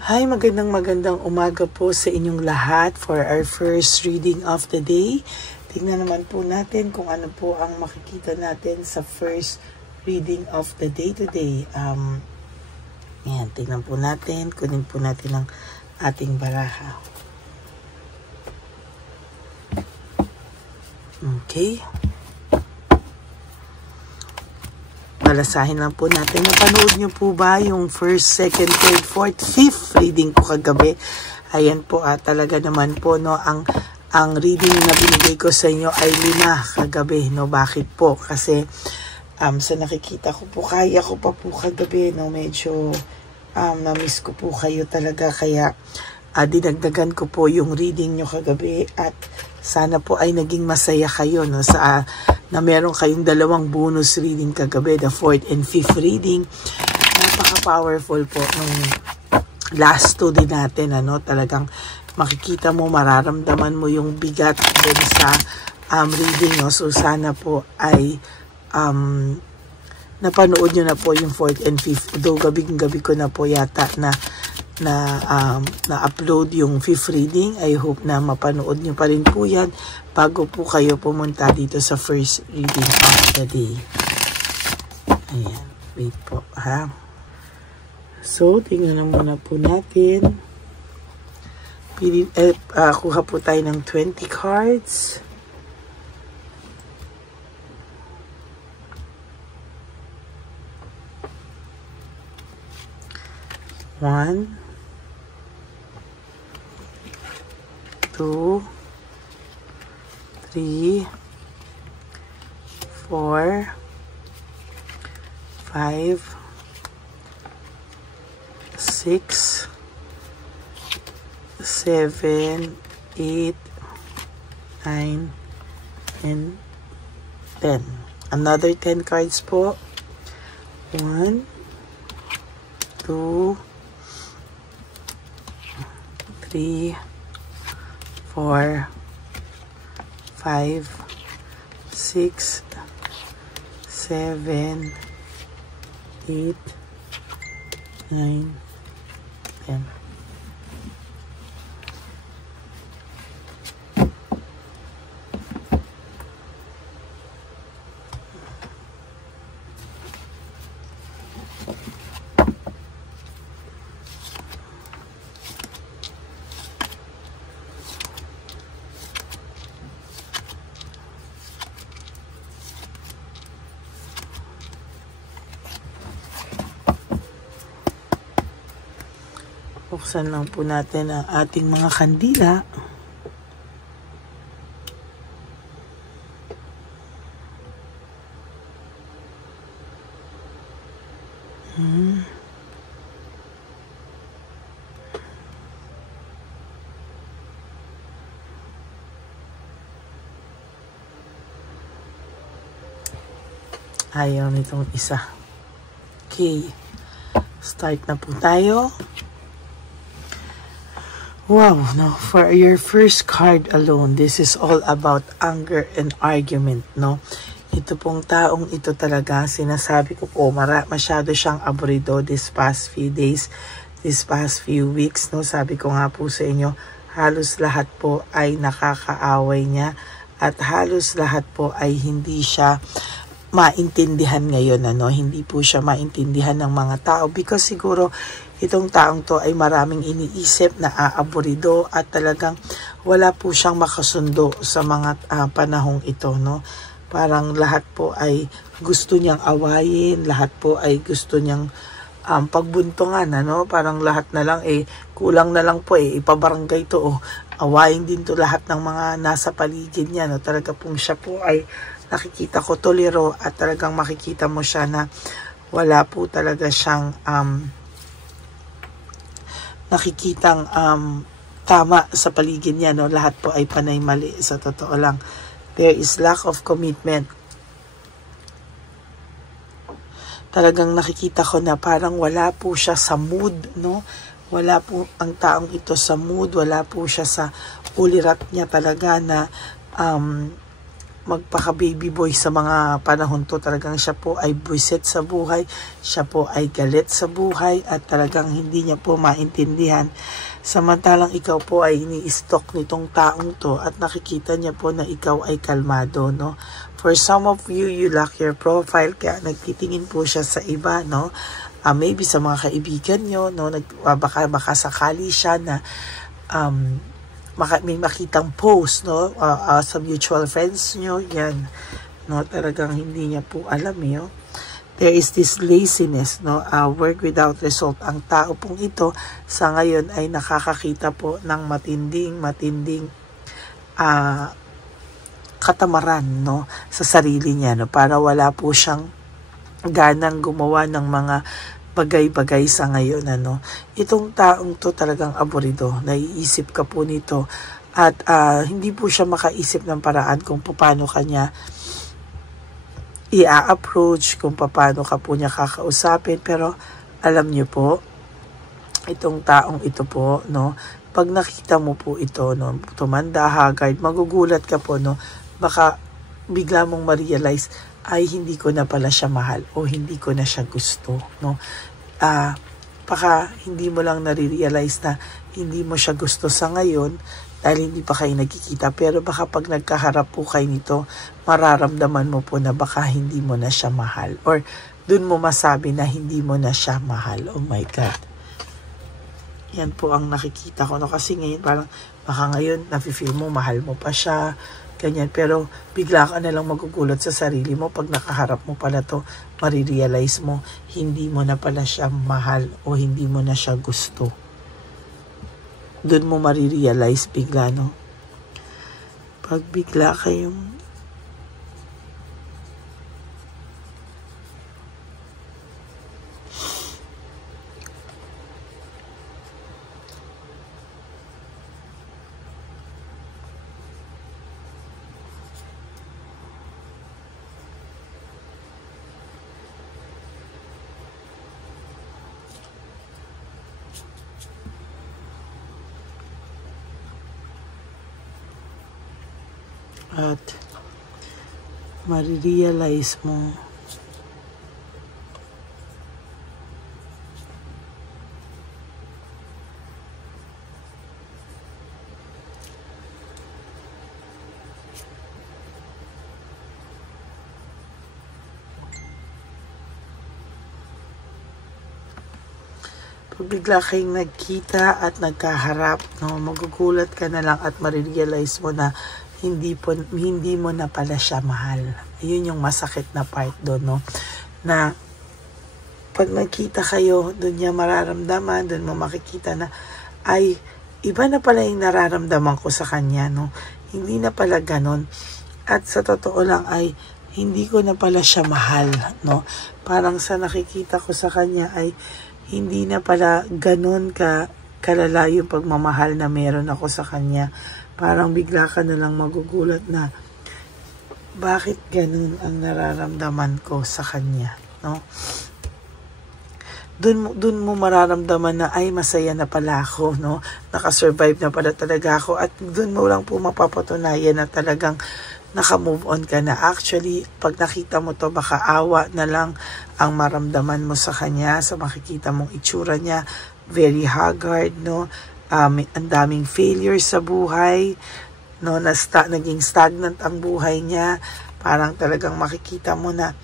Hi, magandang umaga po sa inyong lahat for our first reading of the day. Tingnan naman po natin kung ano po ang makikita natin sa first reading of the day today. Yan, tingnan po natin, kunin po natin ang ating baraha. Okay. Balasahin lang po natin. Napanood nyo po ba yung first, second, third, fourth, fifth reading ko kagabi? Ayan po, talaga naman po, no, ang reading na binigay ko sa inyo ay 5 kagabi, no? Bakit po? Kasi sa nakikita ko po, kaya ko pa po kagabi, no? Medyo na-miss ko po kayo talaga, kaya dinagdagan ko po yung reading nyo kagabi at sana po ay naging masaya kayo, no, na meron kayong 2 bonus reading kagabi, the 4th and 5th reading. Napaka-powerful po ng last 2 din natin, ano, talagang makikita mo, mararamdaman mo yung bigat din sa reading, no. So sana po ay napanood nyo na po yung 4th and 5th, though gabi ko na po yata na-upload yung 5th reading. I hope na mapanood nyo pa rin po yan bago po kayo pumunta dito sa first reading of the day. Ayan, wait po ha. So, tingnan muna po natin. Kuha po tayo ng 20 cards. One, 2, 3, 4, 5, 6, 7, 8, 9, and 10. Another 10 cards po. 1, 2, 3, 4, 5, 6, 7, 8, 9, 10. Buksan lang po natin ang ating mga kandila. Ayaw nitong isa. Okay. Start na po tayo. Wow, no, for your first card alone, this is all about anger and argument, no? Ito pong taong ito talaga, sinasabi ko po, masyado siyang aburido this past few days, this past few weeks, no? Sabi ko nga po sa inyo, halos lahat po ay nakakaaway niya at halos lahat po ay hindi siya maintindihan ngayon, ano? Hindi po siya maintindihan ng mga tao because siguro itong taong to ay maraming iniisip na aaburido at talagang wala po siyang makasundo sa mga panahong ito, no? Parang lahat po ay gusto niyang awayin, lahat po ay gusto niyang pagbuntungan, ano? Parang lahat na lang kulang na lang po ipabarangay to, awayin din to lahat ng mga nasa paligid niya, no? Talaga pong siya po ay nakikita ko tolero at talagang makikita mo siya na wala po talaga siyang nakikitang tama sa paligid niya, no? Lahat po ay panay mali, sa totoo lang. There is lack of commitment. Talagang nakikita ko na parang wala po siya sa mood, no? Wala po ang taong ito sa mood, wala po siya sa ulirat niya talaga na magpaka-baby boy sa mga panahon to. Talagang siya po ay buwisit sa buhay, siya po ay galit sa buhay, at talagang hindi niya po maintindihan. Samantalang ikaw po ay ini-stalk nitong taong to at nakikita niya po na ikaw ay kalmado, no? For some of you, you lock your profile, kaya nagtitingin po siya sa iba, no? Maybe sa mga kaibigan nyo, no? Baka sakali siya na may makitang post, no? Sa mutual friends nyo, yan, no? Talagang hindi niya po alam, no? There is this laziness, no? Work without result. Ang tao pong ito sa ngayon ay nakakakita po ng matinding katamaran, no? Sa sarili niya, no? Para wala po siyang ganang gumawa ng mga bagay-bagay sa ngayon, ano? Itong taong to talagang aburido. Naiisip ka po nito at hindi po siya makaisip ng paraan kung paano kanya i-approach, kung paano ka po niya kakausapin. Pero alam niyo po, itong taong ito po, no, pag nakita mo po ito, no, tumanda, haggard, magugulat ka po, no, baka bigla mong ma-realize, ay hindi ko na pala siya mahal o hindi ko na siya gusto, no. Baka hindi mo lang nare-realize na hindi mo siya gusto sa ngayon dahil hindi pa kayo nagkikita, pero baka pag nagkaharap po kayo nito, mararamdaman mo po na baka hindi mo na siya mahal, or dun mo masabi na hindi mo na siya mahal. Oh my God. Yan po ang nakikita ko, no? Kasi ngayon parang baka ngayon nafe-feel mo mahal mo pa siya, ganyan, pero bigla ka na lang magugulat sa sarili mo pag nakaharap mo pala to, marirealize mo hindi mo na pala siya mahal o hindi mo na siya gusto. Doon mo marirealize bigla, no? Pag bigla kayong at marirealize mo pag bigla kayong nagkita at nagkaharap, no, magugulat ka na lang at marirealize mo na hindi mo na pala siya mahal. Ayun yung masakit na part doon, no? Na pag nagkita kayo, doon niya mararamdaman, doon mo makikita na ay iba na pala yung nararamdaman ko sa kanya, no? Hindi na pala ganon. At sa totoo lang ay hindi ko na pala siya mahal, no? Parang sa nakikita ko sa kanya ay hindi na pala ganon kalala yung pagmamahal na meron ako sa kanya. Parang bigla ka na lang magugulat na bakit ganun ang nararamdaman ko sa kanya, no? Doon mo mararamdaman na ay masaya na pala ako, no? Nakasurvive na pala talaga ako, at doon mo lang po mapapatunayan na talagang naka-move on ka na. Actually, pag nakita mo to, baka awa na lang ang maramdaman mo sa kanya, sa makikita mong itsura niya, very haggard, no? Ang daming failures sa buhay, no, naging stagnant ang buhay niya. Parang talagang makikita mo na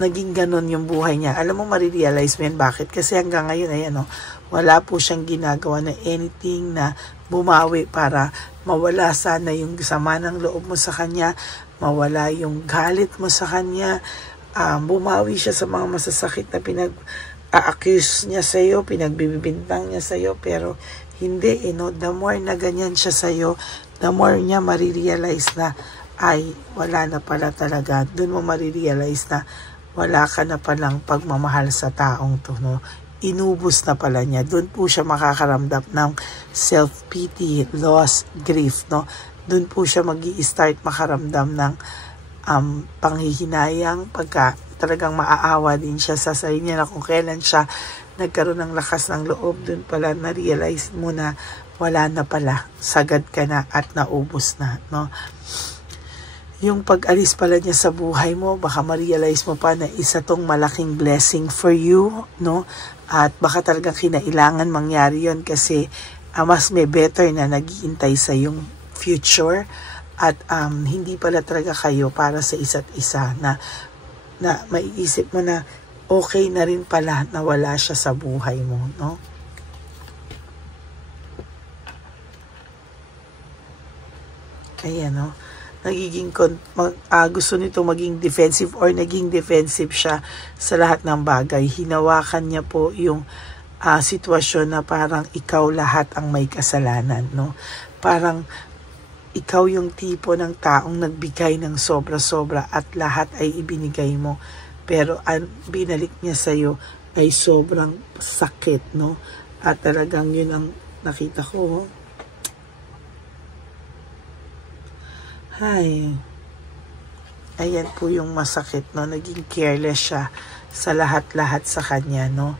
naging ganon yung buhay niya. Alam mo, marirealize mo yan. Bakit? Kasi hanggang ngayon, ayan, no, wala po siyang ginagawa na anything na bumawi para mawala sana yung sama ng loob mo sa kanya, mawala yung galit mo sa kanya, bumawi siya sa mga masasakit na accuse niya sa'yo, pinagbibintang niya sa'yo, pero hindi, no? The more na ganyan siya sa'yo, the more niya marirealize na, ay, wala na pala talaga. Doon mo marirealize na, wala ka na palang pagmamahal sa taong to, no? Inubos na pala niya. Doon po siya makakaramdam ng self-pity, loss, grief, no? Doon po siya mag-i-start makaramdam ng panghihinayang, pagka talagang maaawa din siya sa sarili niya, na kung kailan siya nagkaroon ng lakas ng loob, dun pala na-realize mo na wala na pala, sagad ka na at naubos na, no? Yung pag-alis pala niya sa buhay mo, baka ma-realize mo pa na isa tong malaking blessing for you, no? At baka talagang kinailangan mangyari yon kasi mas may better na naghihintay sa yung future at hindi pala talaga kayo para sa isa't isa na maiisip mo na okay na rin pala na wala siya sa buhay mo, no? Ayan, no? Gusto nito maging defensive or naging defensive siya sa lahat ng bagay. Hinawakan niya po yung sitwasyon na parang ikaw lahat ang may kasalanan, no? Parang ikaw yung tipo ng taong nagbigay ng sobra-sobra at lahat ay ibinigay mo. Pero ang binalik niya sa'yo ay sobrang sakit, no? At talagang yun ang nakita ko. Ay, ayan po yung masakit, no? Naging careless siya sa lahat-lahat sa kanya, no?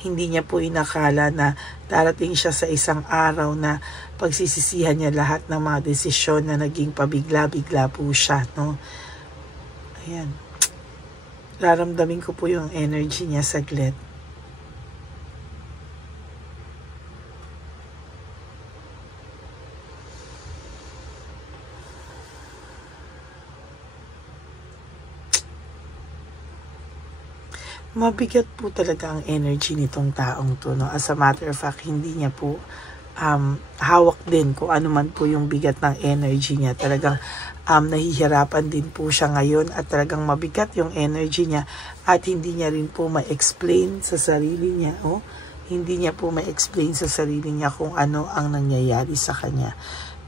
Hindi niya po inakala na darating siya sa isang araw na pagsisisihan niya lahat ng mga desisyon na naging pabigla-bigla po siya, no? Ayan. Raramdamin ko po yung energy niya saglit. Mabigat po talaga ang energy nitong taong to, no? As a matter of fact, hindi niya po hawak din kung ano man po yung bigat ng energy niya. Talagang nahihirapan din po siya ngayon at talagang mabigat yung energy niya at hindi niya rin po ma-explain sa sarili niya. Oh? Hindi niya po ma-explain sa sarili niya kung ano ang nangyayari sa kanya.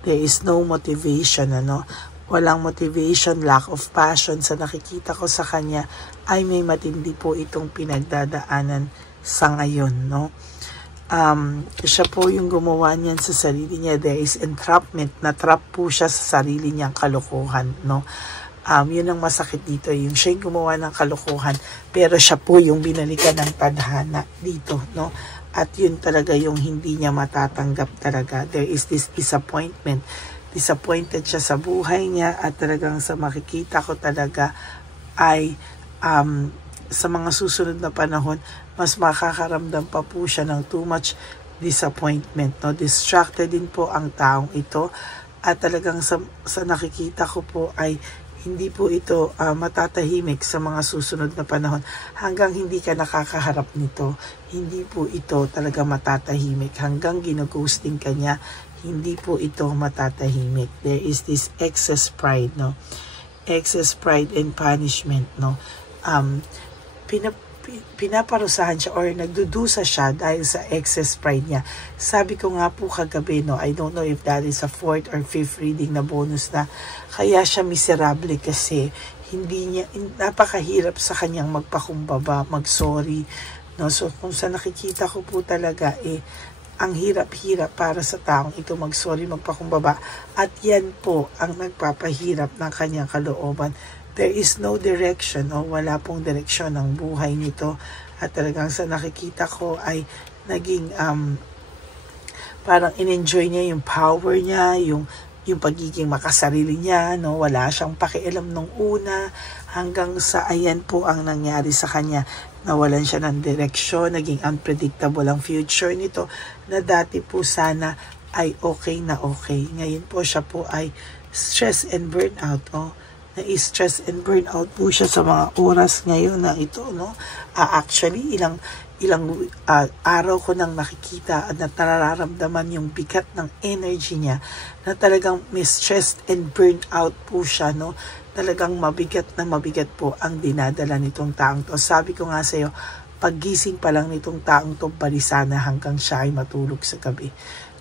There is no motivation, ano? Walang motivation, lack of passion sa nakikita ko sa kanya ay may matindi po itong pinagdadaanan sa ngayon, no? Siya po yung gumawa niyan sa sarili niya. There is entrapment, na-trap po siya sa sarili niyang kalokohan, no? Yun ang masakit dito, yung siya yung gumawa ng kalokohan, pero siya po yung binalikan ng tadhana dito, no? At yun talaga yung hindi niya matatanggap talaga. There is this disappointment. Disappointed siya sa buhay niya at talagang sa makikita ko talaga ay sa mga susunod na panahon, mas makakaramdam pa po siya ng too much disappointment, no? Distracted din po ang taong ito at talagang sa nakikita ko po ay hindi po ito matatahimik sa mga susunod na panahon hanggang hindi ka nakakaharap nito. Hindi po ito talaga matatahimik hanggang gino-ghosting ka niya. Hindi po ito matatahimik. There is this excess pride, no? Excess pride and punishment, no? Pinaparusahan siya or nagdudusa siya dahil sa excess pride niya. Sabi ko nga po kagabi, no, I don't know if that is a 4th or 5th reading na bonus na kaya siya miserable kasi napakahirap sa kanyang magpakumbaba, mag-sorry, no? So kung sa nakikita ko po talaga ang hirap-hirap para sa taong ito mag-sorry, magpakumbaba at yan po ang nagpapahirap ng kanyang kalooban. There is no direction, no? Wala pong direksyon ng buhay nito at talagang sa nakikita ko ay naging parang in-enjoy niya yung power niya, yung pagiging makasarili niya, no? Wala siyang pakialam nung una hanggang sa ayan po ang nangyari sa kanya. Nawalan siya ng direksyon, naging unpredictable ang future nito na dati po sana ay okay na okay. Ngayon po siya po ay stress and burnout, oh. Na-stress and burnout po siya sa mga oras ngayon na ito, no? Actually, ilang araw ko nang nakikita at nararamdaman yung bigat ng energy niya na talagang may stress and burnout po siya, no? Talagang mabigat po ang dinadala nitong taong to. Sabi ko nga sa'yo, paggising pa lang nitong taong to, balisa na hanggang siya ay matulog sa gabi.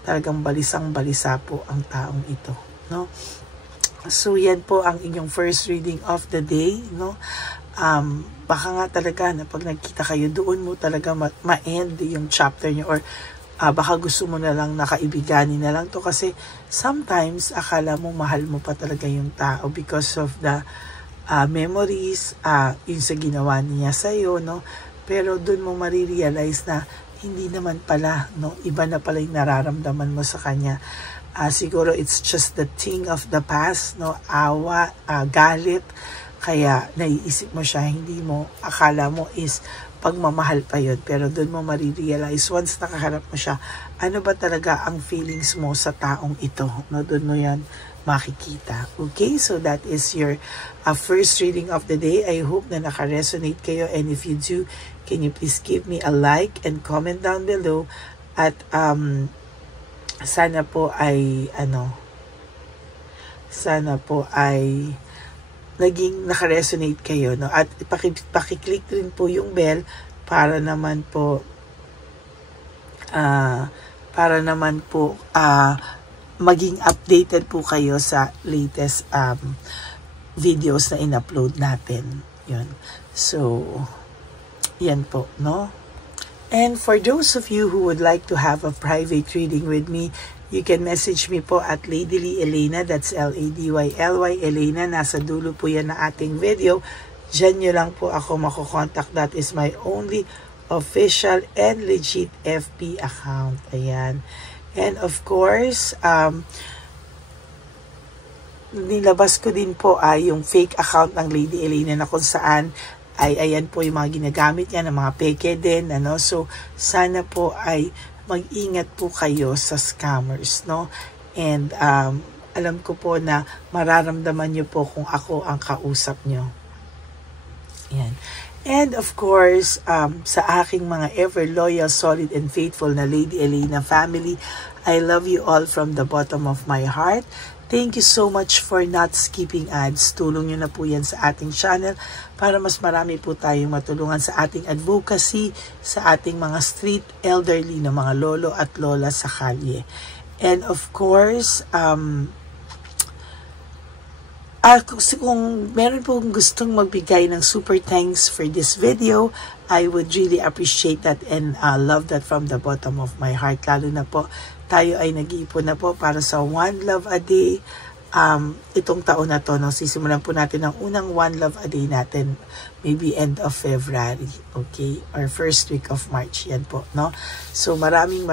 Talagang balisang-balisa po ang taong ito, no? So, yan po ang inyong first reading of the day, no? Baka nga talaga na pag nagkita kayo, doon mo talaga ma-end yung chapter niyo or baka gusto mo na lang nakaibiganin na lang to kasi sometimes akala mo mahal mo pa talaga yung tao because of the memories, yung sa ginawa niya sa'yo, no? Pero doon mo marirealize na hindi naman pala, no? Iba na pala yung nararamdaman mo sa kanya. Siguro it's just the thing of the past, no? Awa, galit, kaya naiisip mo siya, hindi mo, akala mo is pagmamahal pa yun. Pero doon mo marirealize, once nakaharap mo siya, ano ba talaga ang feelings mo sa taong ito, no? Doon mo yan makikita. Okay, so that is your first reading of the day. I hope na naka-resonate kayo, and if you do, can you please give me a like and comment down below, at sana po ay naging naka-resonate kayo, no? At paki-click rin po yung bell para naman po maging updated po kayo sa latest videos na in-upload natin. Yun. So, yan po, no? And for those of you who would like to have a private reading with me, you can message me po at Ladyly Elena, that's Ladyly Elena. Nasa dulo po yan na ating video. Diyan nyo lang po ako makokontak. That is my only official and legit FB account. Ayan. And of course, nilabas ko din po ay yung fake account ng Lady Elena, na kung saan ay ayan po yung mga ginagamit niya, ng mga peke din, ano. So, sana po ay mag-ingat po kayo sa scammers, no? And alam ko po na mararamdaman nyo po kung ako ang kausap nyo. Ayan. And of course, sa aking mga ever loyal, solid, and faithful na Lady Elena family, I love you all from the bottom of my heart. Thank you so much for not skipping ads. Tulong nyo na po yan sa ating channel para mas marami po tayong matulungan sa ating advocacy, sa ating mga street elderly na mga lolo at lola sa kalye. And of course, kung meron pong gustong magbigay ng super thanks for this video, I would really appreciate that and love that from the bottom of my heart. Lalo na po, tayo ay nag-iipon na po para sa One Love a Day. Itong taon na to, no? Sisimulan po natin ang unang One Love a Day natin, maybe end of February, okay? Or first week of March, yan po, no? So maraming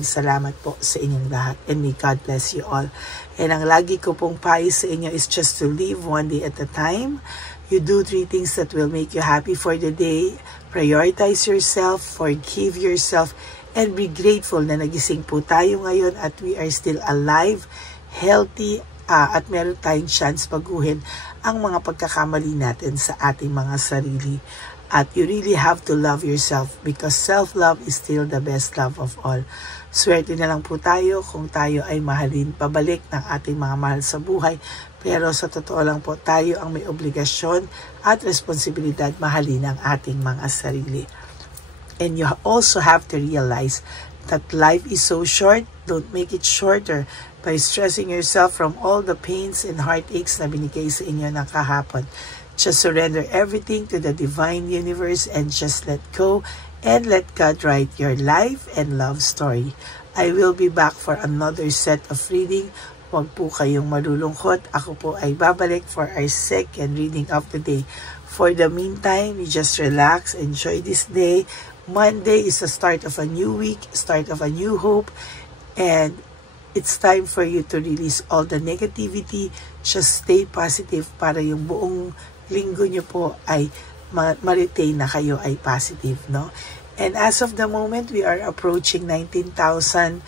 salamat po sa inyong lahat, and may God bless you all. And ang lagi ko pong payo sa inyo is just to live one day at a time. You do 3 things that will make you happy for the day. Prioritize yourself, forgive yourself, and be grateful na nagising po tayo ngayon at we are still alive, healthy, at meron tayong chance baguhin ang mga pagkakamali natin sa ating mga sarili. At you really have to love yourself because self-love is still the best love of all. Swerte na lang po tayo kung tayo ay mahalin pabalik ng ating mga mahal sa buhay. Pero sa totoo lang po, tayo ang may obligasyon at responsibilidad mahalin ang ating mga sarili. And you also have to realize that life is so short. Don't make it shorter by stressing yourself from all the pains and heartaches na binigay sa inyo ng kahapon. Just surrender everything to the divine universe and just let go and let God write your life and love story. I will be back for another set of reading. Huwag po kayong malulungkot. Ako po ay babalik for our second reading of the day. For the meantime, you just relax, enjoy this day. Monday is the start of a new week, start of a new hope, and it's time for you to release all the negativity. Just stay positive para yung buong linggo nyo po ay ma-retain na kayo ay positive, no? And as of the moment, we are approaching 19,000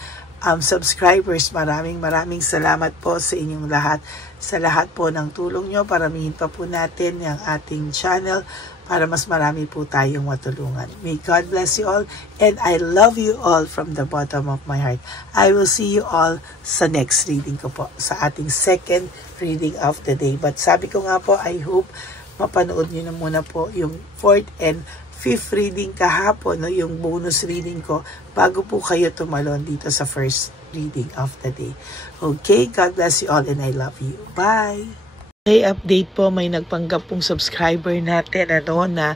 subscribers. Maraming salamat po sa inyong lahat. Sa lahat po ng tulong nyo, paramihin pa po natin ang ating channel para mas marami po tayong matulungan. May God bless you all, and I love you all from the bottom of my heart. I will see you all sa next reading ko po, sa ating second reading of the day. But sabi ko nga po, I hope mapanood nyo na muna po yung 4th and 5th reading kahapon, no, yung bonus reading ko, bago po kayo tumalon dito sa first reading of the day. Okay, God bless you all, and I love you. Bye! May update po, may nagpanggap pong subscriber natin na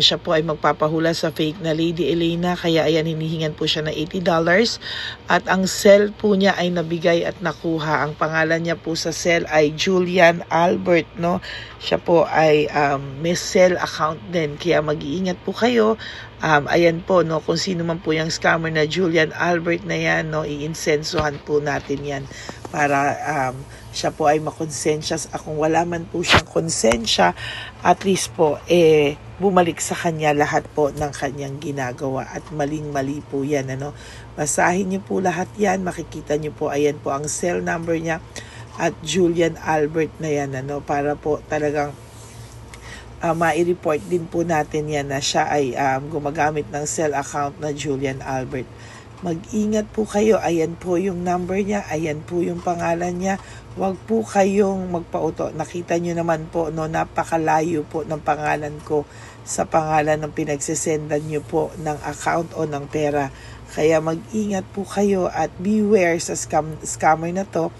Siya po ay magpapahula sa fake na Lady Elena, kaya ayan, hinihingan po siya ng $80 at ang cell po niya ay nabigay at nakuha. Ang pangalan niya po sa cell ay Julian Albert, no? Siya po ay may cell account din, kaya mag-iingat po kayo. Ayan po, no, kung sino man po yung scammer na Julian Albert na yan, no, iinsensuhan po natin yan para siya po ay makonsensya. Kung wala man po siyang konsensya, at least po bumalik sa kanya lahat po ng kanyang ginagawa, at maling-mali po yan, ano. Basahin niyo po lahat yan, makikita niyo po, ayan po ang cell number niya at Julian Albert na yan, ano, para po talagang mai-report din po natin yan na siya ay gumagamit ng cell account na Julian Albert. Mag-ingat po kayo, ayan po yung number niya, ayan po yung pangalan niya. Huwag po kayong magpauto. Nakita nyo naman po, no, napakalayo po ng pangalan ko sa pangalan ng pinagsesendan nyo po ng account o ng pera. Kaya mag-ingat po kayo at beware sa scammer na to.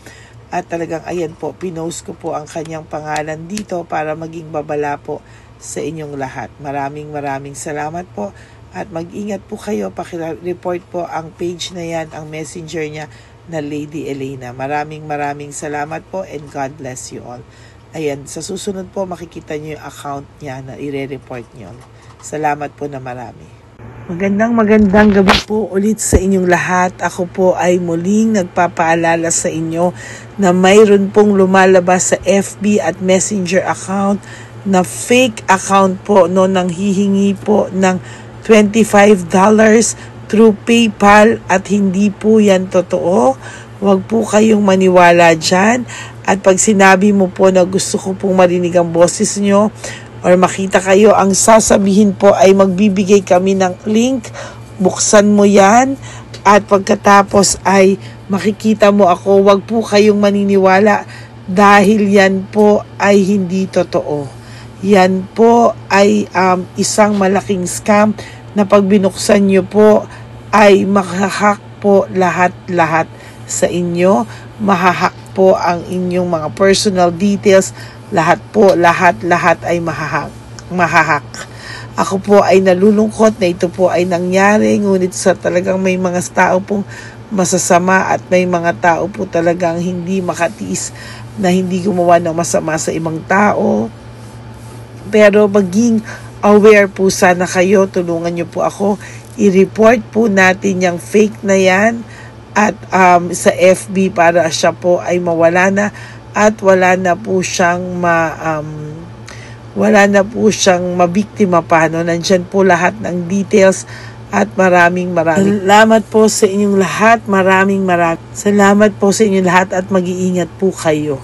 At talagang ayan po, pinost ko po ang kanyang pangalan dito para maging babala po sa inyong lahat. Maraming salamat po. At mag-ingat po kayo, pakireport po ang page na yan, ang messenger niya na Lady Elena. Maraming salamat po and God bless you all. Ayan, sa susunod po makikita niyo yung account niya na ire-report niyo. Salamat po na marami. Magandang gabi po ulit sa inyong lahat. Ako po ay muling nagpapaalala sa inyo na mayroon pong lumalabas sa FB at Messenger account na fake account po, no, nang hihingi po ng $25 through PayPal at hindi po yan totoo. Huwag po kayong maniwala dyan. At pag sinabi mo po na gusto ko pong marinig ang boses nyo or makita kayo, ang sasabihin po ay magbibigay kami ng link, buksan mo yan at pagkatapos ay makikita mo ako. Huwag po kayong maniniwala dahil yan po ay hindi totoo. Yan po ay isang malaking scam na pag binuksan nyo po ay mahahack po lahat sa inyo. Mahahack po ang inyong mga personal details. Lahat ay mahahack. Ako po ay nalulungkot na ito po ay nangyari, ngunit sa talagang may mga tao pong masasama at may mga tao po talagang hindi makatiis na hindi gumawa ng masama sa ibang tao. Pero maging aware po sana kayo, tulungan niyo po ako, i-report po natin yung fake na yan at sa FB para siya po ay mawala na at wala na po siyang mabiktima pa, no? Nandyan po lahat ng details at maraming salamat po sa inyong lahat. Maraming salamat po sa inyong lahat at mag-iingat po kayo.